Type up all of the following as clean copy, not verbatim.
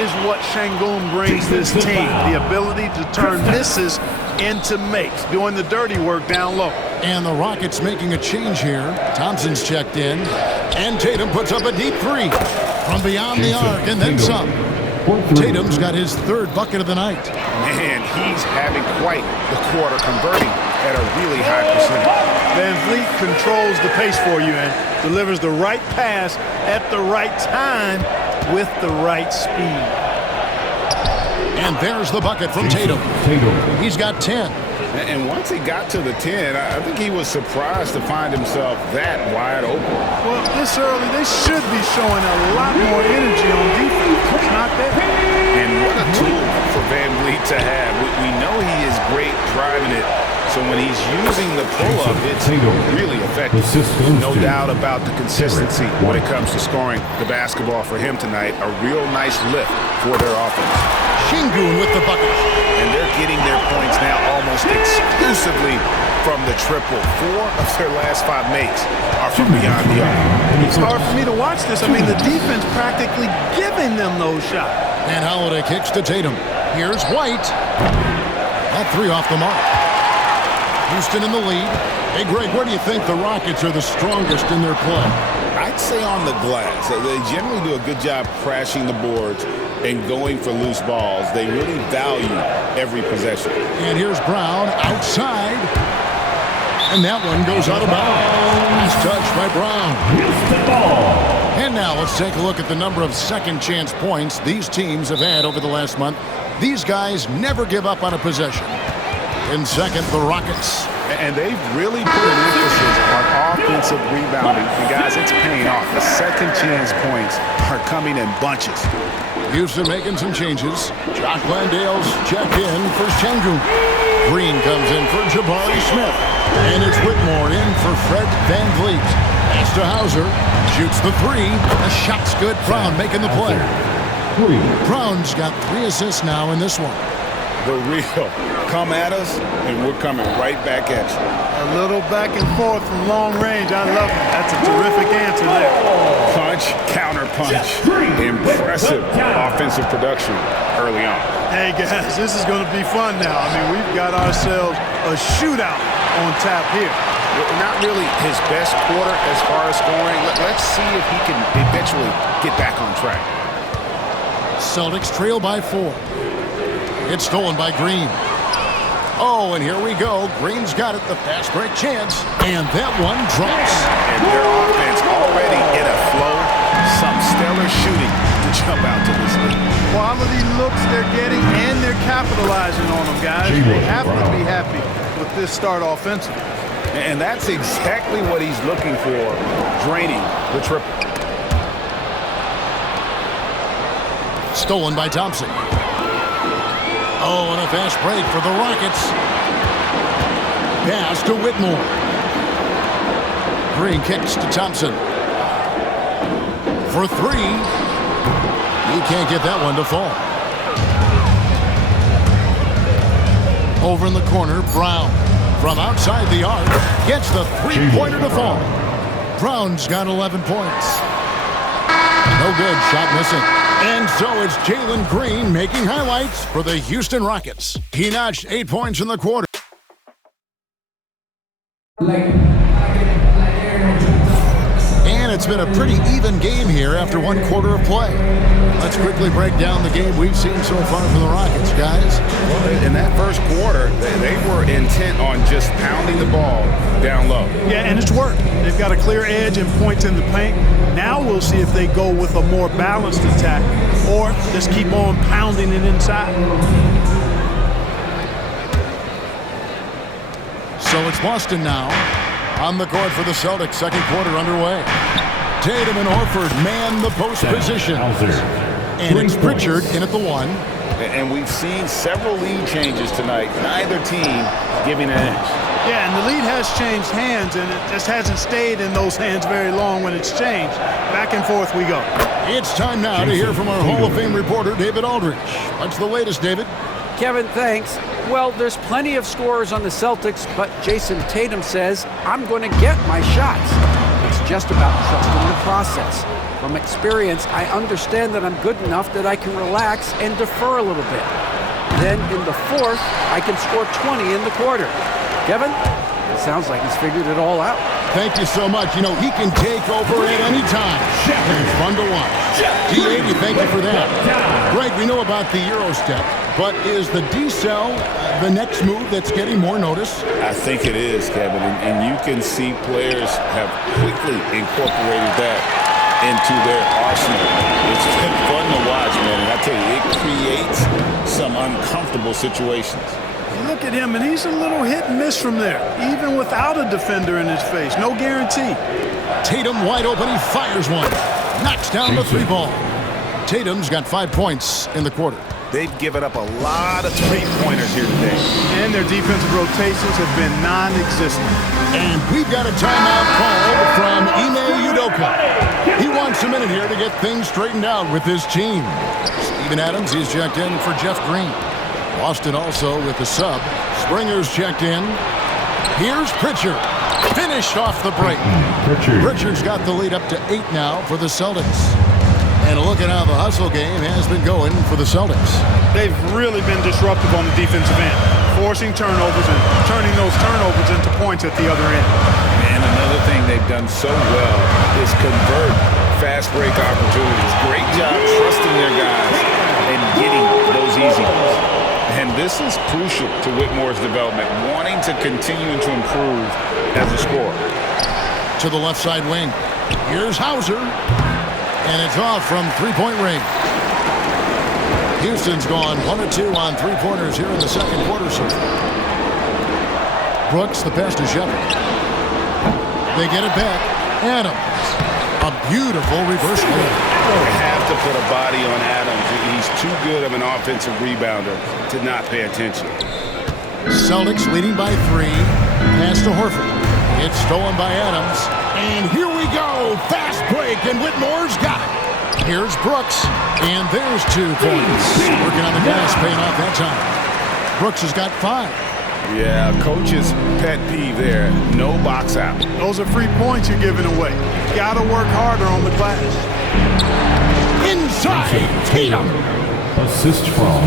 is what Şengün brings this team, the ability to turn misses into makes, doing the dirty work down low. And the Rockets making a change here. Thompson's checked in, and Tatum puts up a deep three from beyond the arc, and then some. Tatum's got his third bucket of the night. Man, he's having quite the quarter, converting at a really high percentage. Van Vliet controls the pace for you and delivers the right pass at the right time with the right speed. And there's the bucket from Tatum. He's got 10. And once he got to the 10, I think he was surprised to find himself that wide open. Well, this early, they should be showing a lot more energy on defense. It's not there. And what a tool for Van Vliet to have. We know he is great driving it. So when he's using the pull-up, it's really effective. No doubt about the consistency when it comes to scoring the basketball for him tonight. A real nice lift for their offense. Şengün with the bucket. And they're getting their points now almost exclusively from the triple. 4 of their last 5 makes are from beyond the arc. It's hard for me to watch this. I mean, the defense practically giving them those shots. And Holiday kicks to Tatum. Here's White. That three off the mark. Houston in the lead. Hey, Greg, where do you think the Rockets are the strongest in their play? I'd say on the glass. They generally do a good job crashing the boards and going for loose balls. They really value every possession. And here's Brown outside. And that one goes out of bounds. Nice touch by Brown. And now let's take a look at the number of second chance points these teams have had over the last month. These guys never give up on a possession. In second, the Rockets. And they've really put an emphasis on offensive rebounding. And guys, it's paying off. The second chance points are coming in bunches. Houston making some changes. Jock Landale's checked in for Şengün. Green comes in for Jabari Smith. And it's Whitmore in for Fred Van Vliet. Pass to Hauser. Shoots the three. The shot's good. Brown making the play. Brown's got 3 assists now in this one. The real. Come at us, and we're coming right back at you. A little back and forth from long range. I love it. That's a terrific answer there. Punch, counter punch. Impressive offensive production early on. Hey, guys, this is going to be fun now. I mean, we've got ourselves a shootout on tap here. Not really his best quarter as far as scoring. Let's see if he can eventually get back on track. Celtics trail by 4. It's stolen by Green. Oh, and here we go. Green's got it, the fast break chance. And that one drops. And their offense already in a flow. Some stellar shooting to jump out to this league. Quality looks they're getting, and they're capitalizing on them, guys. They have to be happy with this start offensively. And that's exactly what he's looking for, draining the triple. Stolen by Thompson. Oh, and a fast break for the Rockets. Pass to Whitmore. Green kicks to Thompson. For 3. He can't get that one to fall. Over in the corner, Brown. From outside the arc, gets the three-pointer to fall. Brown's got 11 points. No good, shot missing. And so it's Jalen Green making highlights for the Houston Rockets. He notched 8 points in the quarter. And it's been a pretty even game here after 1 quarter of play. Let's quickly break down the game we've seen so far from the Rockets, guys. Well, in that first quarter, they were intent on just pounding the ball down low. Yeah, and it's worked. They've got a clear edge and points in the paint. Now we'll see if they go with a more balanced attack or just keep on pounding it inside. So it's Boston now on the court for the Celtics. Second quarter underway. Tatum and Horford man the post position. And it's Pritchard in at the 1. And we've seen several lead changes tonight. Neither team giving an edge. Yeah, and the lead has changed hands, and it just hasn't stayed in those hands very long when it's changed. Back and forth we go. It's time now to hear from our Hall of Fame reporter, David Aldridge. What's the latest, David? Kevin, thanks. Well, there's plenty of scorers on the Celtics, but Jason Tatum says, I'm going to get my shots. It's just about trusting the process. From experience, I understand that I'm good enough that I can relax and defer a little bit. Then in the fourth, I can score 20 in the quarter. Kevin, it sounds like he's figured it all out. Thank you so much. You know, he can take over at any time. It's fun to watch. D-80, thank you for that. Greg, we know about the Euro step, but is the D-cell the next move that's getting more notice? I think it is, Kevin, and you can see players have quickly incorporated that into their arsenal. It's been fun to watch, man, and I tell you, it creates some uncomfortable situations. You look at him, and he's a little hit and miss from there, even without a defender in his face. No guarantee. Tatum wide open. He fires one. Knocks down the three ball. Tatum's got 5 points in the quarter. They've given up a lot of three-pointers here today. And their defensive rotations have been non-existent. And we've got a timeout called from Ime Udoka. He wants a minute here to get things straightened out with his team. Steven Adams, he's checked in for Jeff Green. Boston also with the sub. Springer's checked in. Here's Pritchard. Finished off the break. Pritchard's got the lead up to 8 now for the Celtics. And look at how the hustle game has been going for the Celtics. They've really been disruptive on the defensive end, forcing turnovers and turning those turnovers into points at the other end. And another thing they've done so well is convert fast break opportunities. Great job trusting their guys and getting those easy ones. And this is crucial to Whitmore's development, wanting to continue to improve as a scorer. To the left side wing. Here's Hauser. And it's off from three-point range. Houston's gone 1 of 2 on three-pointers here in the second quarter so far. Brooks, the pass to Shepard. They get it back. Adams. A beautiful reverse layup. They have to put a body on Adams. He's too good of an offensive rebounder to not pay attention. Celtics leading by 3. Pass to Horford. It's stolen by Adams. And here we go. Fast break, and Whitmore's got it. Here's Brooks. And there's 2 points. Working on the glass, paying off that time. Brooks has got 5. Yeah, coach's pet peeve there. No box out. Those are free points you're giving away. You gotta work harder on the glass. Inside, Tatum. Assist from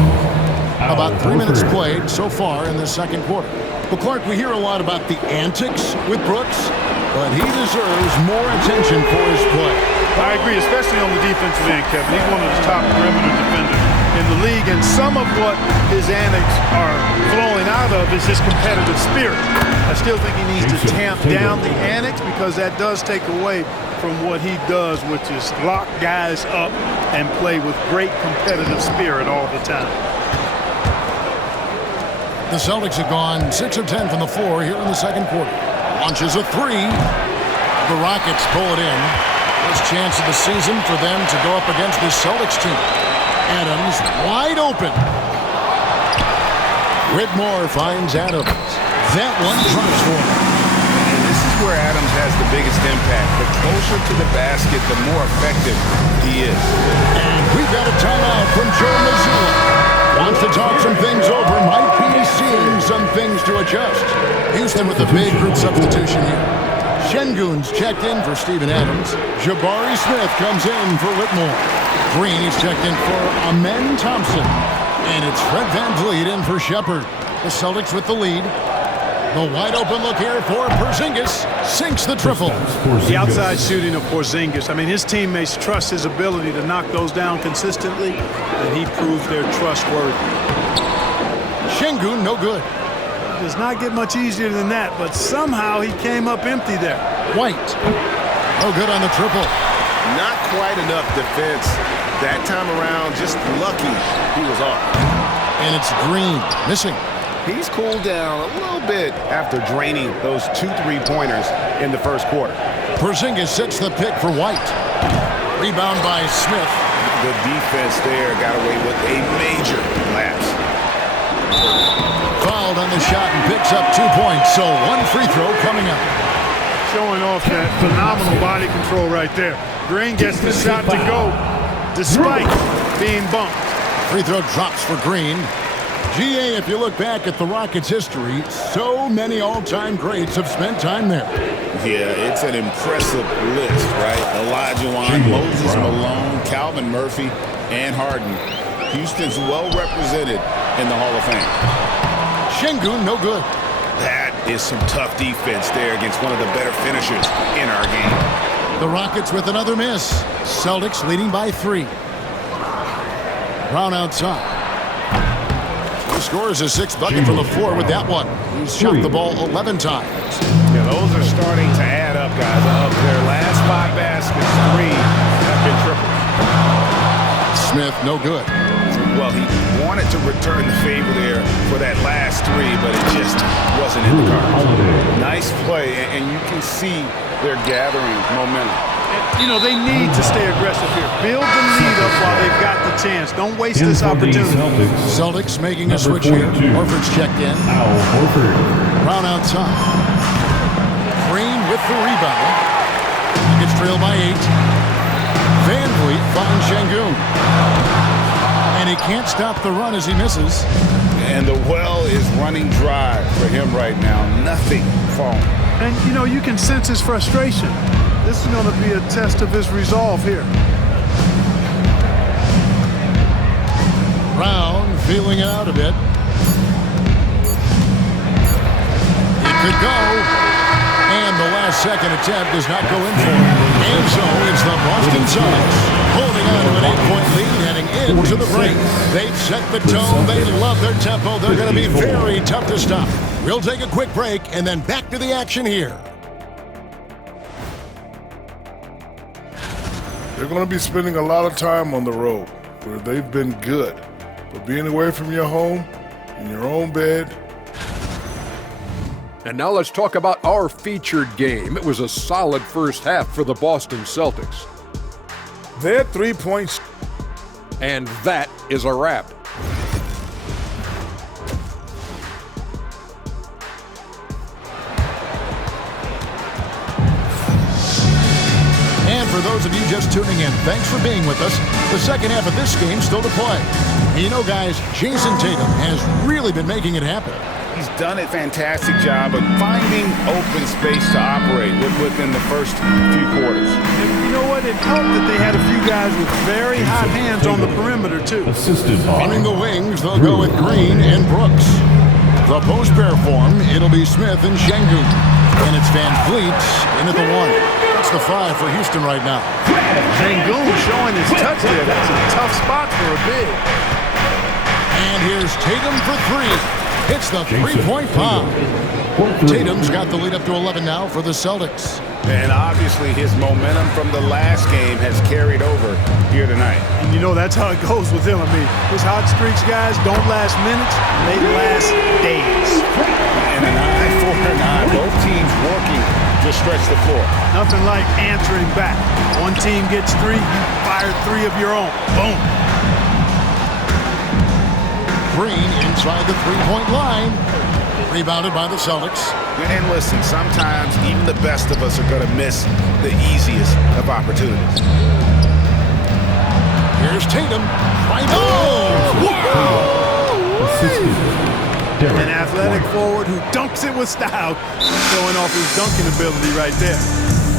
About 3 minutes played so far in the second quarter. Well, Clark, we hear a lot about the antics with Brooks, but he deserves more attention for his play. I agree, especially on the defensive end, Kevin. He's one of the top perimeter defenders in the league, and some of what his antics are flowing out of is his competitive spirit. I still think he needs to tamp down the antics because that does take away from what he does, which is lock guys up and play with great competitive spirit all the time. The Celtics have gone 6 of 10 from the floor here in the second quarter. Launches a 3. The Rockets pull it in. First chance of the season for them to go up against this Celtics team. Adams wide open. Whitmore finds Adams. That one drops for him. And this is where Adams has the biggest impact. The closer to the basket, the more effective he is. And we've got a timeout from Joe Mazzulla. Wants to talk some things over. Might be seeing some things to adjust. Houston with a big group substitution here. Şengün's checked in for Steven Adams. Jabari Smith comes in for Whitmore. Green is checked in for Amen Thompson. And it's Fred VanVleet in for Shepard. The Celtics with the lead. The wide open look here for Porzingis. Sinks the triple. The outside shooting of Porzingis. I mean, his teammates trust his ability to knock those down consistently, and he proves they're trustworthy. Şengün, no good. Does not get much easier than that, but somehow he came up empty there. White. No good on the triple. Not quite enough defense that time around. Just lucky he was off. And it's Green. Missing. He's cooled down a little bit after draining those 2 3-pointers in the first quarter. Porzingis sets the pick for White. Rebound by Smith. The defense there got away with a major lapse. Fouled on the shot and picks up 2 points, so 1 free throw coming up. Showing off that phenomenal body control right there. Green gets the shot to go despite being bumped. Free throw drops for Green. GA, if you look back at the Rockets' history, so many all-time greats have spent time there. Yeah, it's an impressive list, right? Olajuwon, Moses Malone, Calvin Murphy, and Harden. Houston's well represented in the Hall of Fame. Şengün, no good. That is some tough defense there against one of the better finishers in our game. The Rockets with another miss. Celtics leading by 3. Brown outside. He scores his 6th bucket from the floor with that one. He's shot the ball 11 times. Yeah, those are starting to add up, guys. Of their last 5 baskets, 3 have been triples. Smith, no good. Well, he wanted to return the favor there for that last 3, but it just wasn't in the cards. Nice play, and you can see they're gathering momentum. You know, they need to stay aggressive here. Build the lead up while they've got the chance. Don't waste this opportunity. Celtics making a switch here. Horford's checked in. Brown outside. Green with the rebound. He gets trailed by 8. Van Vliet finds Şengün. And he can't stop the run as he misses. And the well is running dry for him right now. Nothing falling. And, you know, you can sense his frustration. This is going to be a test of his resolve here. Brown feeling it out a bit. It could go. And the last second attempt does not go in for him. And so it's the Boston Celtics holding on to an 8-point lead heading into the break. They've set the tone. They love their tempo. They're going to be very tough to stop. We'll take a quick break and then back to the action here. They're going to be spending a lot of time on the road where they've been good. But being away from your home, in your own bed. And now let's talk about our featured game. It was a solid first half for the Boston Celtics. Their 3 points. And that is a wrap. And for those of you just tuning in, thanks for being with us. The second half of this game still to play. You know, guys, Jason Tatum has really been making it happen. He's done a fantastic job of finding open space to operate within the first few quarters. You know what? It helped that they had a few guys with very hot hands on the perimeter, too. Running the wings, they'll go with Green and Brooks. The post pair form, it'll be Smith and Şengün. And it's Van Vliet into the 1. That's the 5 for Houston right now. Şengün showing his touch there. That's a tough spot for a big. And here's Tatum for 3. Hits the 3-point bomb. Tatum's got the lead up to 11 now for the Celtics. And obviously his momentum from the last game has carried over here tonight. And you know, that's how it goes with him. I mean, his hot streaks, guys, don't last minutes. They last days. And an eye for an eye. Both teams working to stretch the floor. Nothing like answering back. One team gets 3, you fire 3 of your own. Boom. Green inside the 3-point line. Rebounded by the Celtics. And listen, sometimes even the best of us are going to miss the easiest of opportunities. Here's Tatum. Wow! An athletic forward who dunks it with style. Showing off his dunking ability right there.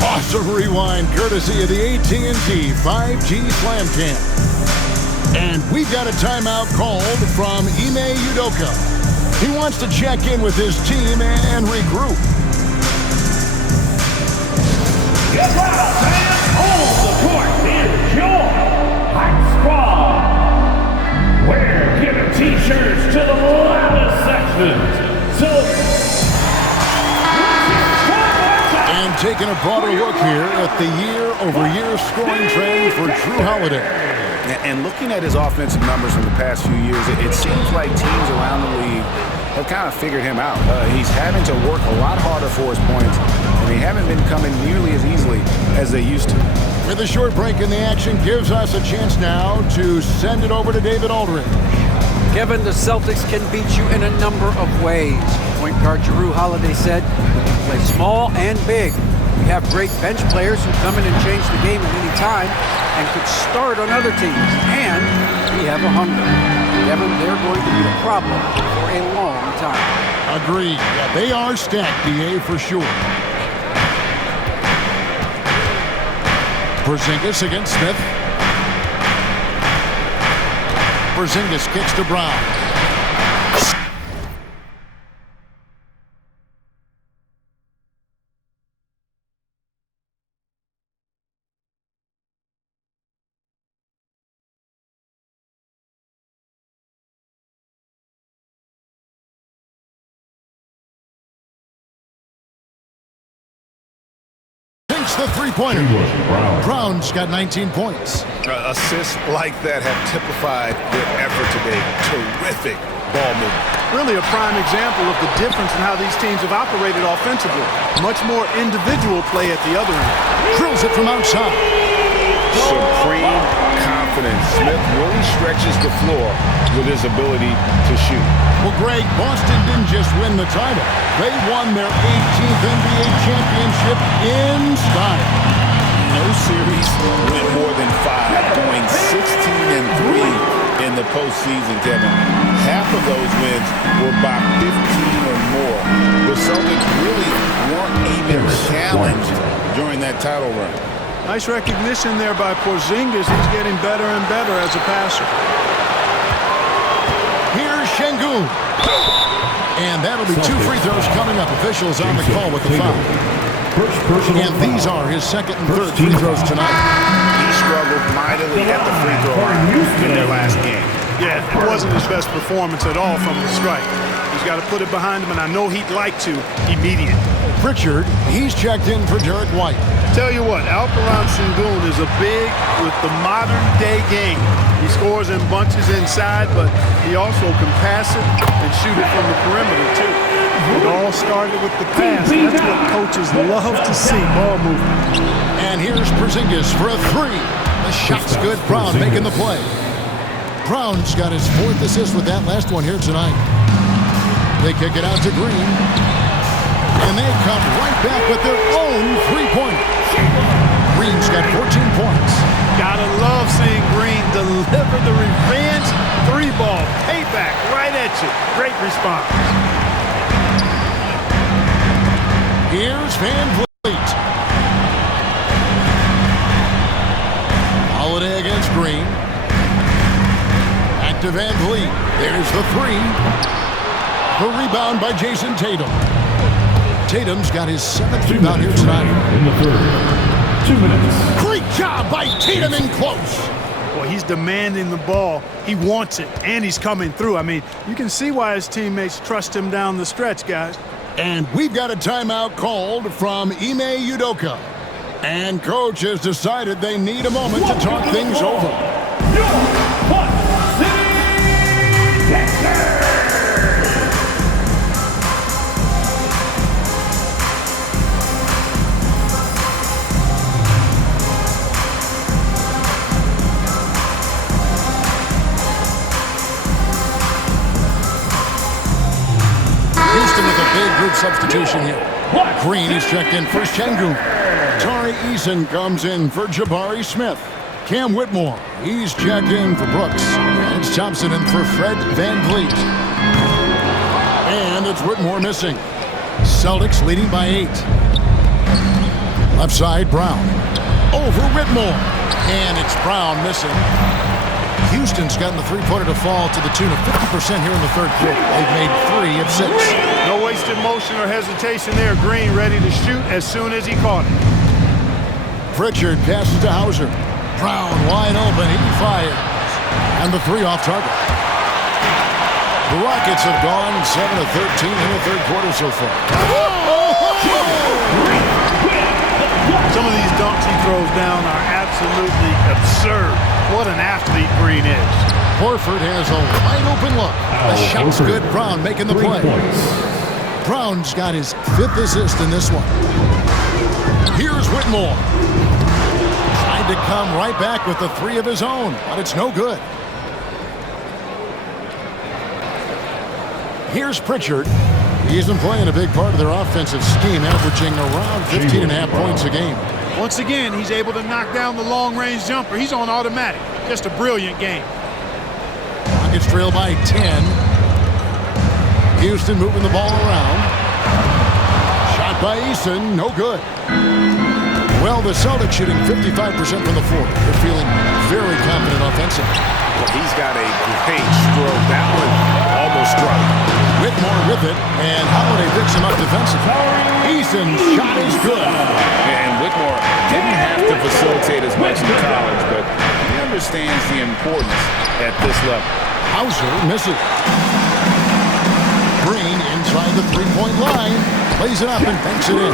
Awesome rewind courtesy of the AT&T 5G Slam Cam. And we've got a timeout called from Ime Udoka. He wants to check in with his team and regroup. Get right, fans! On the court is your hot squad. We're giving t-shirts to the loudest sections. So, and taking a broader look here at the year-over-year scoring trend for Jrue Holiday. And looking at his offensive numbers from the past few years, it seems like teams around the league have kind of figured him out. He's having to work a lot harder for his points, and they haven't been coming nearly as easily as they used to. With a short break in the action, gives us a chance now to send it over to David Aldridge. Kevin, the Celtics can beat you in a number of ways. Point guard Jrue Holiday said, we can play small and big. We have great bench players who come in and change the game at any time and could start on other teams. And we have a hunger. Kevin, they're going to be a problem for a long time. Agreed. Yeah, they are stacked, DA, for sure. Porzingis against Smith. Porzingis kicks to Brown. The three-pointer. Brown's got 19 points. Assists like that have typified their effort today. Terrific ball movement. Really a prime example of the difference in how these teams have operated offensively. Much more individual play at the other end. Drills it from outside. Supreme confidence. Smith really stretches the floor with his ability to shoot. Well, Greg, Boston didn't just win the title. They won their 18th NBA championship in style. No series went more than 5, going 16-3 in the postseason, Kevin. Half of those wins were by 15 or more. The Celtics really weren't even challenged during that title run. Nice recognition there by Porzingis. He's getting better and better as a passer. Here's Şengün. And that'll be 2 free throws coming up. Officials on the call with the foul. And these are his second and third free throws tonight. He struggled mightily at the free throw line in their last game. Yeah, it wasn't his best performance at all from the strike. He's got to put it behind him, and I know he'd like to immediately. Pritchard, he's checked in for Derek White. Tell you what, Alperen Şengün is a big with the modern-day game. He scores in bunches inside, but he also can pass it and shoot it from the perimeter, too. It all started with the pass. That's what coaches love to see, ball movement. And here's Porzingis for a three. The shot's good. Brown making the play. Brown's got his 4th assist with that last one here tonight. They kick it out to Green. And they come right back with their own three-pointer. Green's got 14 points. Gotta love seeing Green deliver the revenge 3-ball payback right at you. Great response. Here's Van Vliet. Holiday against Green. Back to Van Vliet. There's the three. The rebound by Jason Tatum. Tatum's got his 7th rebound here tonight. In the third. 2 minutes. Great job by Tatum in close. Well, he's demanding the ball. He wants it, and he's coming through. I mean, you can see why his teammates trust him down the stretch, guys. And we've got a timeout called from Ime Udoka. And coach has decided they need a moment to talk things over. Houston with a big group substitution here. Green is checked in for Şengün. Tari Eason comes in for Jabari Smith. Cam Whitmore, he's checked in for Brooks. It's Thompson in for Fred Van Vliet. And it's Whitmore missing. Celtics leading by 8. Left side, Brown. Over Whitmore. And it's Brown missing. Houston's gotten the three-pointer to fall to the tune of 50% here in the third quarter. They've made 3 of 6. No wasted motion or hesitation there. Green ready to shoot as soon as he caught it. Pritchard passes to Hauser. Brown wide open. He fires. And the 3 off target. The Rockets have gone 7 of 13 in the third quarter so far. Some of these dunks he throws down are absolutely absurd. What an athlete Green is. Horford has a wide open look. The shot's good. Brown making the play. Brown's got his 5th assist in this one. Here's Whitmore. Tried to come right back with the 3 of his own, but it's no good. Here's Pritchard. He isn't playing a big part of their offensive scheme, averaging around 15.5 points a game. Once again, he's able to knock down the long-range jumper. He's on automatic. Just a brilliant game. Rockets trail by 10. Houston moving the ball around. Shot by Eason, no good. Well, the Celtics shooting 55% from the floor. They're feeling very confident offensively. Well, he's got a great stroke. That one almost struck. Whitmore with it, and Holiday picks him up defensively. Eason's shot is good. And Whitmore didn't have to facilitate as much in college, but he understands the importance at this level. Hauser misses. Green inside the three-point line. Plays it up and banks it in.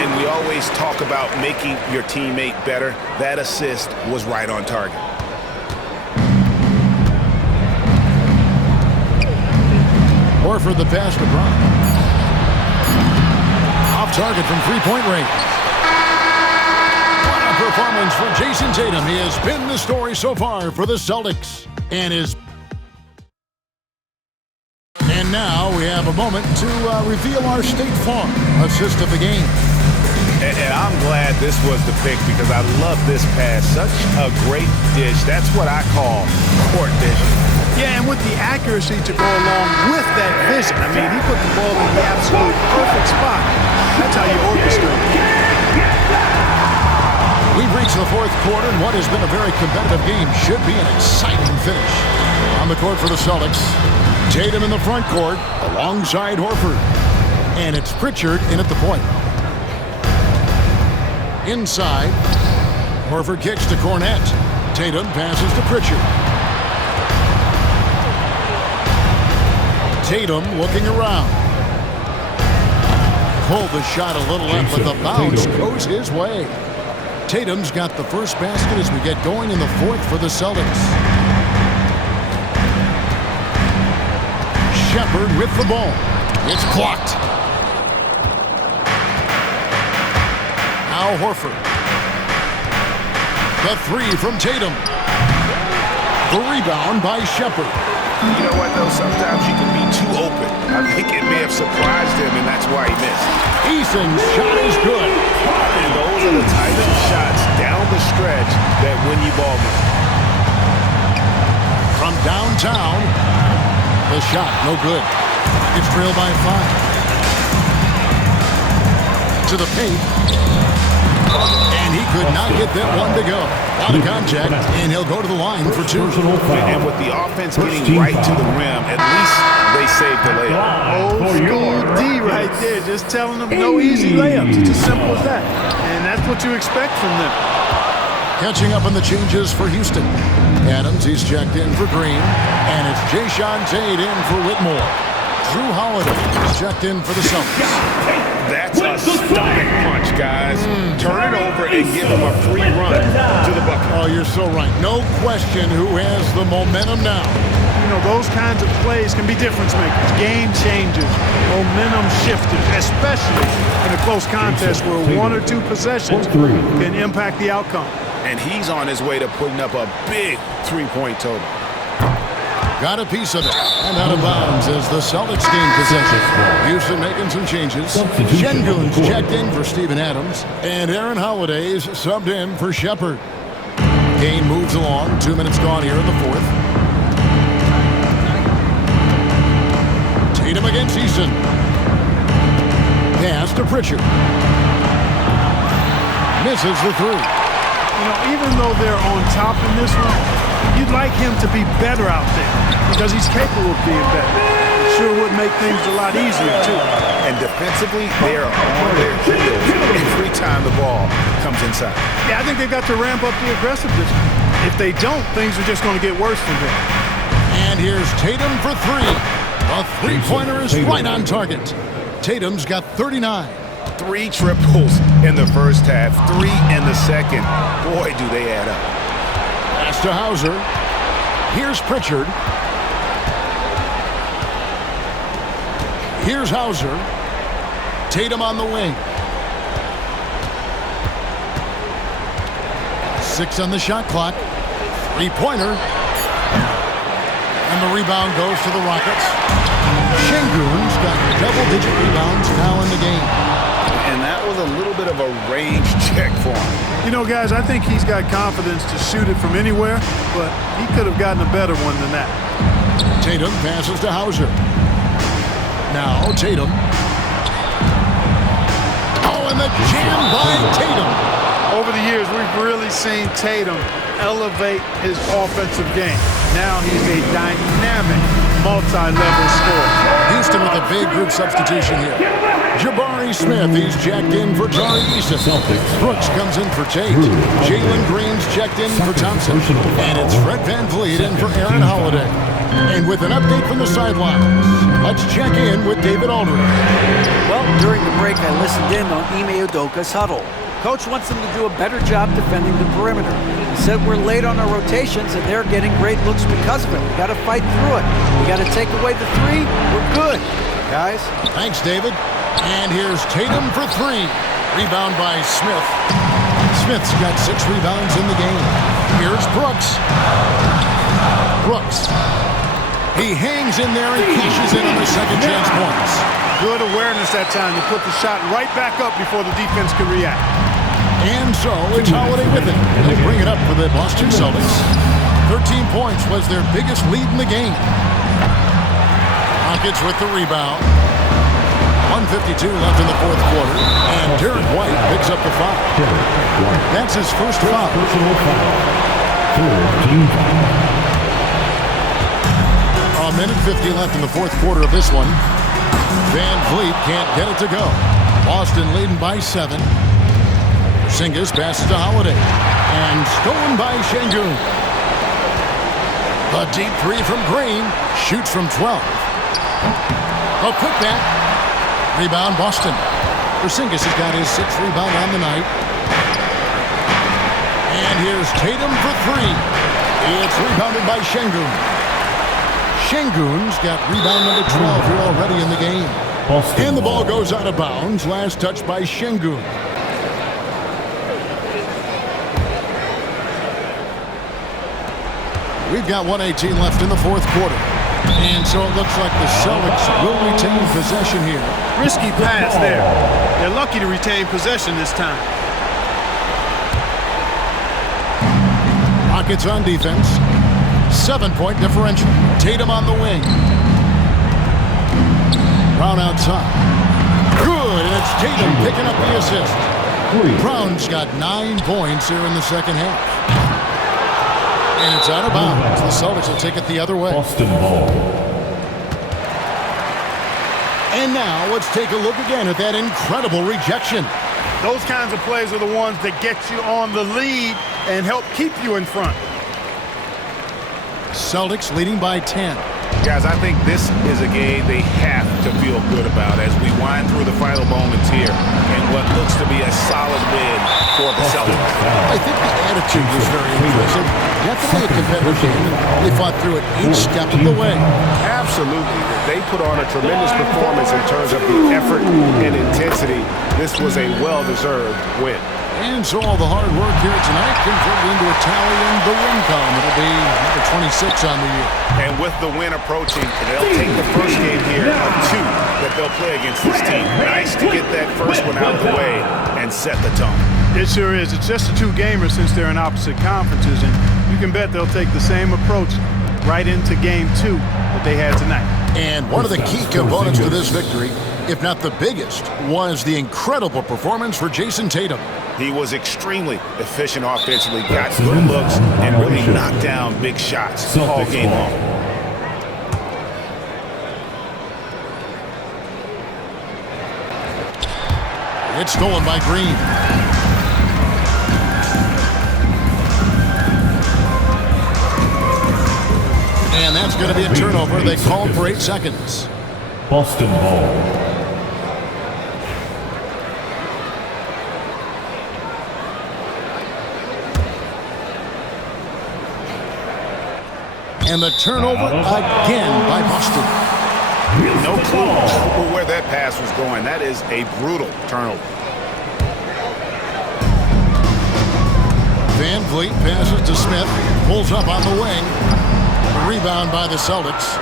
And we always talk about making your teammate better. That assist was right on target. Horford the pass to Brown. Off target from three-point range. What a performance for Jason Tatum. He has been the story so far for the Celtics. And now we have a moment to reveal our State Farm assist of the game. And I'm glad this was the pick because I love this pass. Such a great dish. That's what I call court vision. Yeah, and with the accuracy to go along with that vision. I mean, he put the ball in the absolute perfect spot. That's how you orchestrate. We've reached the fourth quarter, and what has been a very competitive game should be an exciting finish. On the court for the Celtics, Tatum in the front court alongside Horford. And it's Pritchard in at the point. Inside, Horford kicks to Cornette. Tatum passes to Pritchard. Tatum looking around. Pulled the shot a little left, but the bounce goes his way. Tatum's got the first basket as we get going in the fourth for the Celtics. Shepard with the ball. It's blocked. Now Horford. The three from Tatum. The rebound by Shepard. You know what, though? Sometimes you can be too open. I think it may have surprised him, and that's why he missed. Eason's shot is good. And those are the types of shots down the stretch that win you ball games. From downtown, the shot, no good. It's trailed by 5. To the paint. And he could not get that one to go. Out of contact, and he'll go to the line for 2. And with the offense getting right to the rim, at least they saved the layup. Old school D right there, just telling them no easy layups. It's as simple as that. And that's what you expect from them. Catching up on the changes for Houston. Adams, he's checked in for Green. And it's Jayshawn Tate in for Whitmore. Drew Holiday is checked in for the Celtics. That's a stomach punch, guys. Turn it over and give him a free run to the bucket. Oh, you're so right. No question who has the momentum now. You know, those kinds of plays can be difference makers, game changers, momentum shifters, especially in a close contest where 1 or 2 possessions can impact the outcome. And he's on his way to putting up a big three-point total. Got a piece of it. And out of bounds as the Celtics gain possession. Houston making some changes. Şengün's checked in for Steven Adams. And Aaron Holiday's subbed in for Shepard. Game moves along. 2 minutes gone here in the fourth. Tatum against Eason. Pass to Pritchard. Misses the 3. You know, even though they're on top in this one, you'd like him to be better out there because he's capable of being better. Sure would make things a lot easier, too. And defensively, they are on their heels every time the ball comes inside. Yeah, I think they've got to ramp up the aggressiveness. If they don't, things are just going to get worse from them. And here's Tatum for 3. A three-pointer is right on target. Tatum's got 39. 3 triples in the first half, 3 in the second. Boy, do they add up. Pass to Hauser. Here's Pritchard. Here's Hauser. Tatum on the wing. 6 on the shot clock. 3-pointer. And the rebound goes to the Rockets. Şengün's got double-digit rebounds now in the game. And that was a little bit of a range check for him. You know, guys, I think he's got confidence to shoot it from anywhere, but he could have gotten a better one than that. Tatum passes to Hauser. Now Tatum. Oh, and the jam by Tatum. Over the years, we've really seen Tatum elevate his offensive game. Now he's a dynamic, multi-level scorer. Houston with a big group substitution here. Jabari Smith, he's checked in for Tari Eason. Brooks comes in for Tate. Jalen Green's checked in for Thompson. And it's Fred VanVleet in for Aaron Holiday. And with an update from the sidelines, let's check in with David Aldridge. Well, during the break, I listened in on Ime Udoka's huddle. Coach wants them to do a better job defending the perimeter. He said we're late on our rotations and they're getting great looks because of it. We got to fight through it. We got to take away the three. We're good, guys. Thanks, David. And here's Tatum for three. Rebound by Smith. Smith's got 6 rebounds in the game. Here's Brooks. Brooks. He hangs in there and cashes in on the second chance points. Good awareness that time to put the shot right back up before the defense could react. And so it's Holiday with it. They'll bring it up for the Boston Celtics. 13 points was their biggest lead in the game. Rockets with the rebound. 1:52 left in the fourth quarter. And Derek White picks up the foul. That's his first foul. A minute 50 left in the fourth quarter of this one. VanVleet can't get it to go. Boston leading by 7. Porzingis passes to Holiday. And stolen by Şengün. A deep three from Green. Shoots from 12. A putback. Rebound Boston. Porzingis has got his 6th rebound on the night. And here's Tatum for 3. It's rebounded by Şengün. Şengün's got rebound number 12 here already in the game. And the ball goes out of bounds. Last touch by Şengün. We've got 1:18 left in the fourth quarter. And so it looks like the Celtics will retain possession here. Risky pass there. They're lucky to retain possession this time. Rockets on defense. 7-point differential. Tatum on the wing. Brown outside. Good, and it's Tatum picking up the assist. Brown's got 9 points here in the second half. And it's out of bounds. The Celtics will take it the other way. Boston ball. And now let's take a look again at that incredible rejection. Those kinds of plays are the ones that get you on the lead and help keep you in front. Celtics leading by 10. Guys, I think this is a game they have to feel good about as we wind through the final moments here in what looks to be a solid win for the Celtics. I think the attitude was very impressive. Definitely a competitive game. They fought through it each step of the way. Absolutely. They put on a tremendous performance in terms of the effort and intensity. This was a well-deserved win. And so all the hard work here tonight converted into a tally in the win column. It'll be number 26 on the year. And with the win approaching, they'll take the first game here of 2 that they'll play against this team. Nice to get that first one out of the way and set the tone. It sure is. It's just a 2-gamer since they're in opposite conferences, and you can bet they'll take the same approach right into game 2 that they had tonight. And one of the key components to this victory, if not the biggest, was the incredible performance for Jason Tatum. He was extremely efficient offensively, got good looks, and really knocked down big shots all game long. It's stolen by Green. And that's going to be a turnover. They called for 8 seconds. Boston ball. And the turnover again by Boston. No clue where that pass was going. That is a brutal turnover. VanVleet passes to Smith. Pulls up on the wing. Rebound by the Celtics.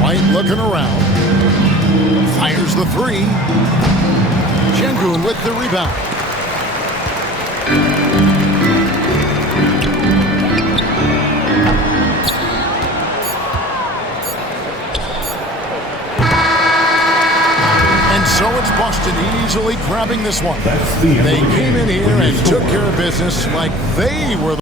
White looking around. Fires the 3. Şengün with the rebound. easily grabbing this one. That's the They came in here and took care of business like they were the